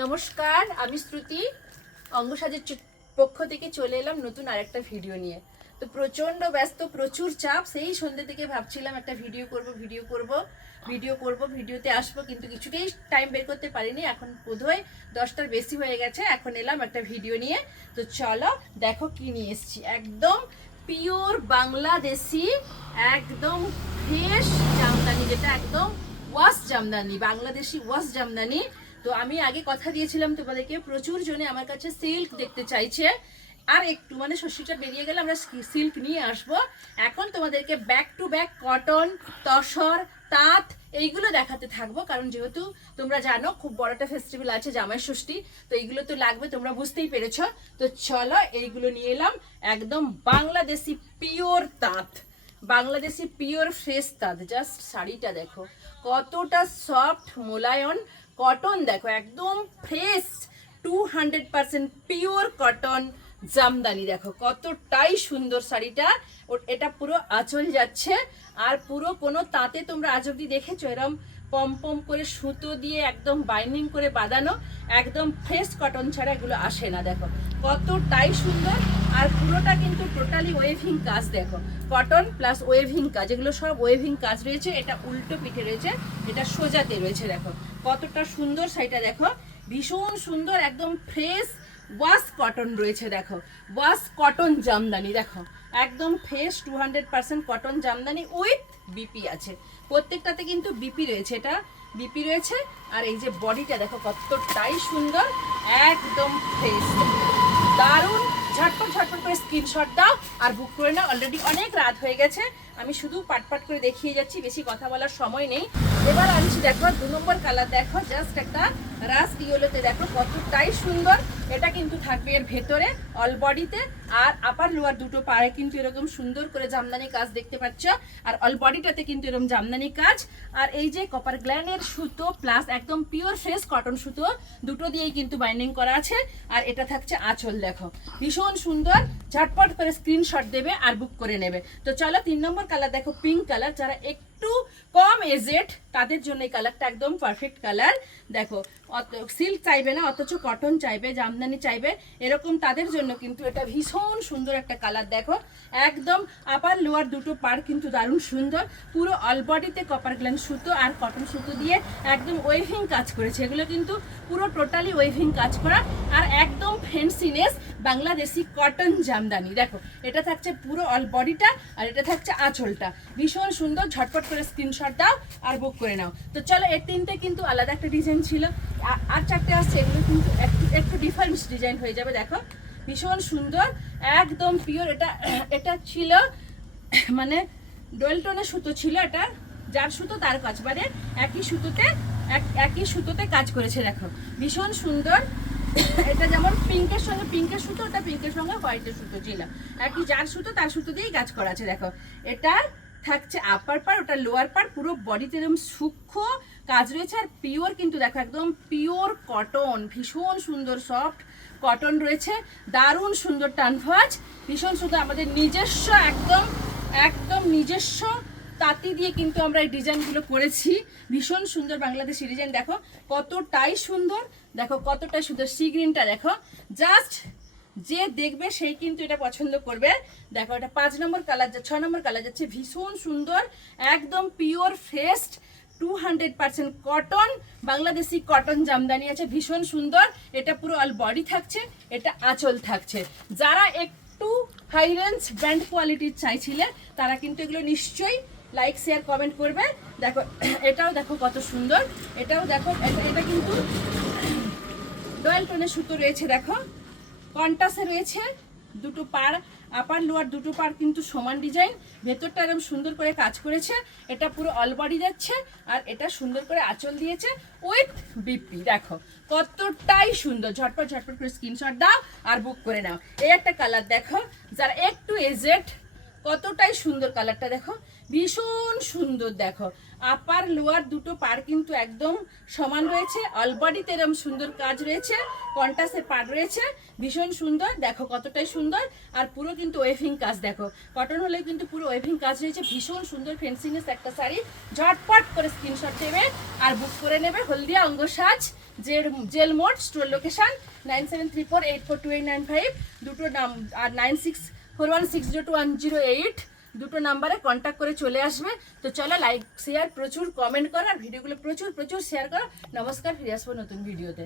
নমস্কার, আমি শ্রুতি। অঙ্গসাজের পক্ষ থেকে চলে এলাম নতুন আরেকটা ভিডিও নিয়ে। তো প্রচন্ড ব্যস্ত, প্রচুর চাপ। সেই সন্ধ্যে থেকে ভাবছিলাম একটা ভিডিওতে আসবো, কিন্তু কিছুতেই টাইম বের করতে পারিনি। এখন বোধহয় 10টার বেশি হয়ে গেছে, এখন এলাম একটা ভিডিও নিয়ে। তো চলো দেখো কি নিয়ে এসেছি। একদম পিওর বাংলাদেশি, একদম ফ্রেশ জামদানি, যেটা একদম ওয়াশ জামদানি, বাংলাদেশি ওয়াশ জামদানি। তো আমি আগে কথা দিয়েছিলাম তোমাদেরকে, প্রচুর জনে আমার কাছে সিল্ক দেখতে চাইছে। আর একটু মানে ষষ্ঠীটা বেরিয়ে গেলে আমরা সিল্ক নিয়ে আসব। এখন তোমাদেরকে back to back cotton, tussar, তাঁত এইগুলো দেখাতে থাকবো, কারণ যেহেতু তোমরা জানো খুব বড় একটা ফেস্টিভ্যাল আছে, জামাই ষষ্ঠী। তো এইগুলো তো লাগবে, তোমরা বুঝতেই পেরেছ। তো চলো এইগুলো নিয়ে এলাম। একদম বাংলাদেশি পিওর তাঁত, বাংলাদেশি পিওর ফ্রেশ তাঁত। জাস্ট শাড়িটা দেখো কতটা সফট, মোলায়ন কটন, দেখো একদম ফ্রেশ 200% পিওর কটন জামদানি। দেখো কতটাই সুন্দর শাড়িটা। এটা পুরো আঁচল যাচ্ছে, আর পুরো কোনো তাঁতে তোমরা আজ অব্দি দেখেছো এরম পম পম করে সুতো দিয়ে একদম বাইন্ডিং করে বাঁধানো? একদম ফ্রেশ কটন ছাড়া এগুলো আসে না। দেখো কতটাই সুন্দর। আর পুরোটা কিন্তু টোটালি ওয়েভিং কাজ। দেখো কটন প্লাস ওয়েভিং কাজ, এগুলো সব ওয়েভিং কাজ রয়েছে। এটা উল্টো পিঠে রয়েছে, এটা সোজাতে রয়েছে। দেখো কতটা সুন্দর শাড়িটা, দেখো ভীষণ সুন্দর, একদম ফ্রেশ ওয়াশ কটন রয়েছে। দেখো ওয়াশ কটন জামদানি, দেখো একদম fresh 200% cotton Jamdani with BP আছে। প্রত্যেকটাতে কিন্তু বিপি রয়েছে, এটা বিপি রয়েছে। আর এই যে বডিটা দেখো কতটাই সুন্দর, একদম ফ্রেশ, দারুণ। ঝটপট ঝটপট করে স্ক্রিনশট দাও আর বুক করে নাও। অলরেডি অনেক রাত হয়ে গেছে, আমি শুধু পাটপাট করে দেখিয়ে যাচ্ছি, বেশি কথা বলার সময় নেই। এবার আনছি দেখো 2 নম্বর কালার। দেখো জাস্ট একটা রাস্ট ইয়েলোতে, দেখো কতটাই সুন্দর। এটা কিন্তু থাকবে এর ভেতরে অল বডিতে, আর আপার লোয়ার দুটো পায়ে কিন্তু এরকম সুন্দর করে জামদানি কাজ দেখতে পাচ্ছ। আর অল বডিটাতে কিন্তু এরকম জামদানি কাজ। আর এই যে কপার গ্ল্যানের সুতো প্লাস একদম পিওর ফ্রেশ কটন সুতো, দুটো দিয়েই কিন্তু বাইন্ডিং করা আছে। আর এটা থাকছে আঁচল, দেখো ভীষণ সুন্দর। ঝটপট করে স্ক্রিনশট দেবে আর বুক করে নেবে। তো চলো 3 নম্বর কালার দেখো, পিঙ্ক কালার। যারা একটু কম এজেড তাদের জন্য এই কালারটা একদম পারফেক্ট কালার। দেখো সিল্ক চাইবে না, অথচ কটন চাইবে, জামদানি চাইবে, এরকম তাদের জন্য কিন্তু এটা ভীষণ সুন্দর একটা কালার। দেখো একদম আপার লোয়ার দুটো পার কিন্তু দারুণ সুন্দর। পুরো অল বডিতে কপার গ্ল্যান সুতো আর কটন সুতো দিয়ে একদম ওয়েভিং কাজ করেছে। এগুলো কিন্তু পুরো টোটালি ওয়েভিং কাজ করা, আর একদম ফ্যান্সিনেস বাংলাদেশি কটন জামদানি। দেখো এটা থাকছে পুরো অল বডিটা, আর এটা থাকছে আঁচলটা। ভীষণ সুন্দর। ঝটপট করে স্ক্রিনশট দাও আর বুক করে নাও। তো চলো এর 3টে কিন্তু আলাদা একটা ডিজাইন ছিল, আর 4টে আসছে, এগুলো কিন্তু একটু ডিফারেন্স ডিজাইন হয়ে যাবে। দেখো ভীষণ সুন্দর, একদম পিওর। এটা ছিল মানে ডোয়েল টোনের সুতো ছিল, এটা যার সুতো তার কাজ, মানে একই সুতোতে কাজ করেছে। দেখো ভীষণ সুন্দর। এটা যেমন পিঙ্কের সঙ্গে পিঙ্কের সুতো, ওটা পিঙ্কের সঙ্গে হোয়াইটের সুতো ছিল, একই যার সুতো তার সুতো দিয়েই কাজ করা আছে। দেখো এটা থাকছে আপার পার, ওটা লোয়ার পার, পুরো বডিতে এরকম সূক্ষ্ম কাজ রয়েছে। আর পিওর কিন্তু দেখো একদম পিওর কটন, ভীষণ সুন্দর সফট কটন রয়েছে, দারুণ সুন্দর টানভাজ, ভীষণ সুন্দর। আমাদের নিজস্ব একদম নিজস্ব তাঁতি দিয়ে কিন্তু আমরা এই ডিজাইনগুলো করেছি। ভীষণ সুন্দর বাংলাদেশি ডিজাইন। দেখো কতটাই সুন্দর, দেখো কতটাই সুন্দর। সি গ্রিনটা দেখো, জাস্ট যে দেখবে সেই কিন্তু এটা পছন্দ করবে। দেখো এটা 5 নম্বর কালার, 6 নম্বর কালার যাচ্ছে, ভীষণ সুন্দর, একদম pure fresh 200% cotton Bangladeshi cotton Jamdani আছে, ভীষণ সুন্দর। এটা পুরো অল বডি থাকছে, এটা আঁচল থাকছে। যারা একটু হাই রেঞ্জ ব্র্যান্ড কোয়ালিটির চাইছিলে তারা কিন্তু এগুলো নিশ্চয়ই লাইক শেয়ার কমেন্ট করবে। দেখো এটাও দেখো কত সুন্দর, এটাও দেখো। এটা কিন্তু ডয়েল টোনের সুতো রয়েছে, দেখো কন্টাসে রয়েছে। দুটো পার আপার লোয়ার দুটো পার কিন্তু সমান ডিজাইন, ভেতরটা এরকম সুন্দর করে কাজ করেছে। এটা পুরো অল বডি যাচ্ছে, আর এটা সুন্দর করে আঁচল দিয়েছে উইথ বিপি। দেখো কতটাই সুন্দর। ঝটপট ঝটপট করে স্ক্রিনশট দাও আর বুক করে নাও। এই একটা কালার দেখো, যারা একটু এজেড, কতটাই সুন্দর কালারটা। দেখো ভীষণ সুন্দর। দেখো আপার লোয়ার দুটো পার কিন্তু একদম সমান রয়েছে, অল বডিতে এরকম সুন্দর কাজ রয়েছে, কন্টাসের পার রয়েছে, ভীষণ সুন্দর। দেখো কতটাই সুন্দর। আর পুরো কিন্তু ওয়েভিং কাজ, দেখো কটন হলে কিন্তু পুরো ওয়েভিং কাজ রয়েছে, ভীষণ সুন্দর ফেন্সিনেস একটা শাড়ি। ঝটপট করে স্ক্রিনশট দেবে আর বুক করে নেবে। হলদিয়া অঙ্গসাজ জেল মোড, স্টোর লোকেশন 9734842895, দুটো নাম আর 9641602108, দুটো নাম্বারে কন্ট্যাক্ট করে চলে আসবে। তো চলো লাইক শেয়ার প্রচুর কমেন্ট করো আর ভিডিওগুলো প্রচুর প্রচুর শেয়ার করো। নমস্কার, ফিরে আসবো নতুন ভিডিওতে।